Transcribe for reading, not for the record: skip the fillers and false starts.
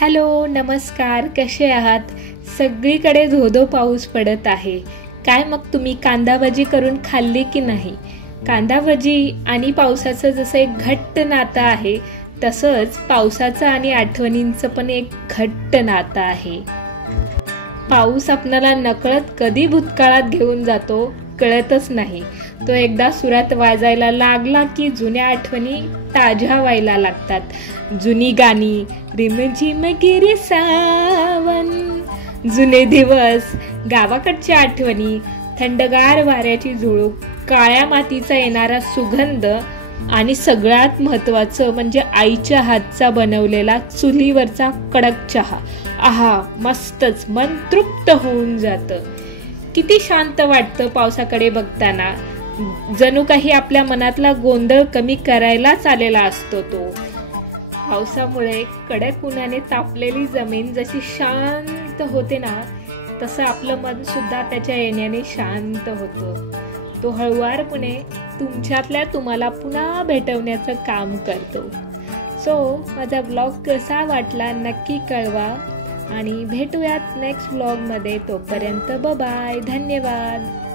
Hello, नमस्कार. कसे आहात? सगळीकडे धोधो पाऊस पडत आहे. काय मग तुम्ही कांदा भजी करून खाल्ली की नाही? कांदा भजी आणि पावसाचं जसं एक घट्ट नातं आहे, तसंच पावसाचं आणि आठवणींचं पण एक घट्ट नातं आहे. पाऊस आपल्याला नकळत कधी भूतकाळात घेऊन जातो कळतच नाही. तो एकदा सुरात वाजायला लागला की जुन्या आठवणी ताज्या व्हायला लागतात. जुनी गाणी, रिमझिम गिरी सावन, जुने दिवस, गावाकडच्या आठवणी, थंडगार वाऱ्याची झुळूक, काळ्या मातीचा येणारा सुगंध आणि सगळ्यात महत्त्वाचं म्हणजे आईच्या हातचा बनवलेला चुलीवरचा कडक चहा. आहा, मस्तच, मन तृप्त होऊन जातं. किती शांत वाटतं पावसाकडे बघताना. जणू काही आपल्या मनातला गोंधळ कमी करायलाच आलेला असतो तो. पावसामुळे कडक उन्हाने तापलेली जमीन जशी शांत होते ना, तसं आपलं मन सुद्धा त्याच्या येण्याने शांत होतं. तो हळुवारपणे तुमच्यातल्या तुम्हाला पुन्हा भेटवण्याचं काम करतो. माझा ब्लॉग कसा वाटला नक्की कळवा आणि भेटूयात नेक्स्ट ब्लॉगमध्ये. तोपर्यंत बाय, धन्यवाद.